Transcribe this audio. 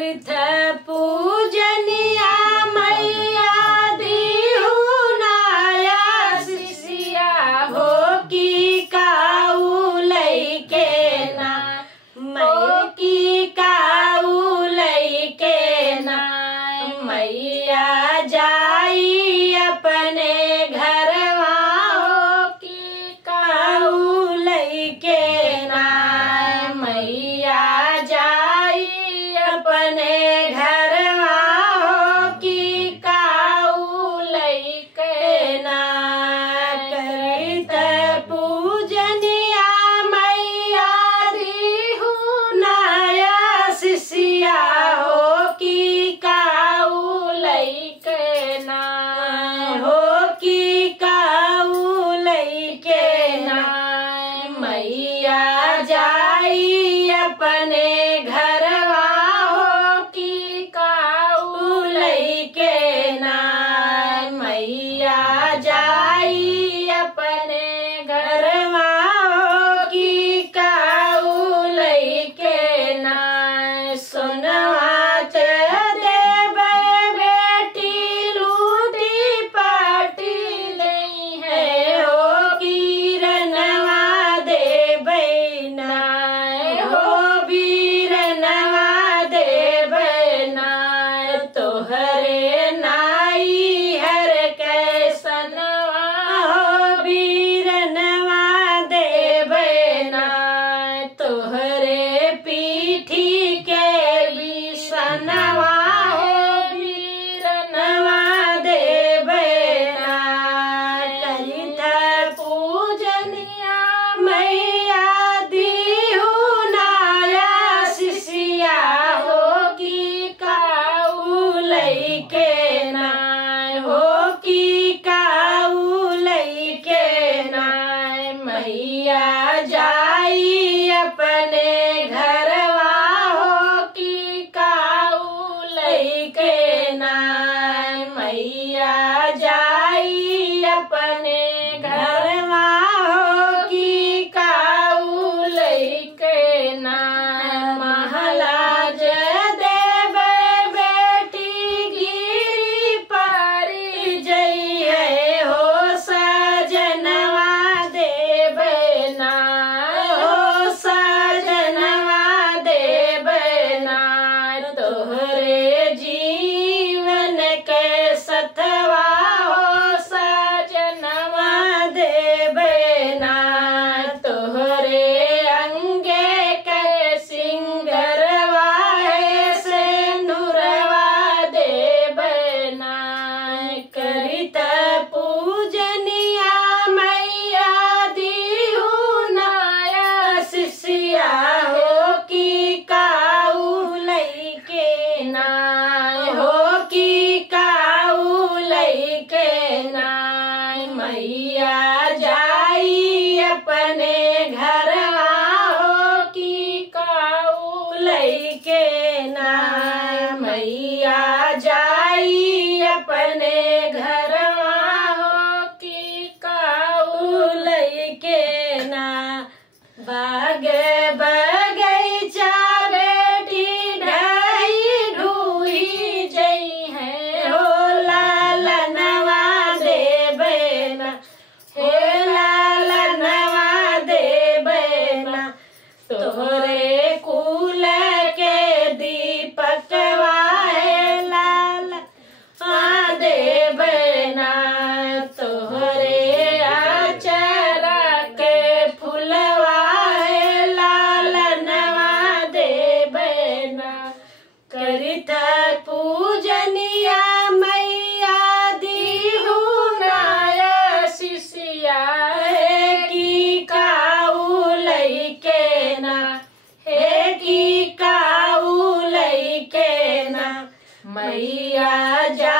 तीर्थ पूजनिया मैया दीहु नाया शिष्या हो की काऊ लैके ना मैं की काऊ लैके ना मैया जाई अपने घरवा हो की काऊ लैके ना मैया जाई अपने घरवा हो की काऊ लैके ना करित पूजनिया मैया दीहु नाया शिष्या हो की काऊ लैके ना हो की काऊ लैके ना मैया जाई अपने घरवा हो की काऊ लैके ना मैया जाई अपने घरवा हो की काऊ लैके ना सुनवाच देबै बेटी लूटी पाटी लई है हो वीरनवा देबै ना हो वीरनवा देबै ना तोहरे नाई हर कैसनवा हो वीरनवा देबै ना तोहरे पीठी के बिसनवा हो वीरनवा देबै ना करित पूजनिया मैया दीहु नाया शिष्या हो की काऊ लैके ना हो की काऊ लैके ना मैया जाई अपने घरवा हो की काऊ लैके ना मैया जाई अपने घरवा हो की काऊ लैके ना महाराज देबै बेटी गिरी पारी जई है हो सजनवा देबै ना हो सजनवा देबै ना तोहरे जीवन के सतवा हो सजनवा देबै ना तोहरे अंगे के सिंगरवा है से नुरवा देबै ना करित पूजनिया मैया दीहु नाया शिष्या हो की काऊ लैके ना हो की काऊ लैके ना मैया जाई अपने घरवा हो की काऊ लैके ना मैया जाई अपने घरवा हो की काऊ लैके ना बाग बगैचा बेटी ढाई ढूही जई है हो लालनवा देबै ना हो लालनवा देबै ना तोहरे कुल के दीपकवा है लाल देबै ना तोहरे आचरा के फुलवा है लालनवा देबै ना करित पूजनिया मैया दीहु नाया शिष्या है की काऊ लैके ना हे की काऊ लैके ना मैया जा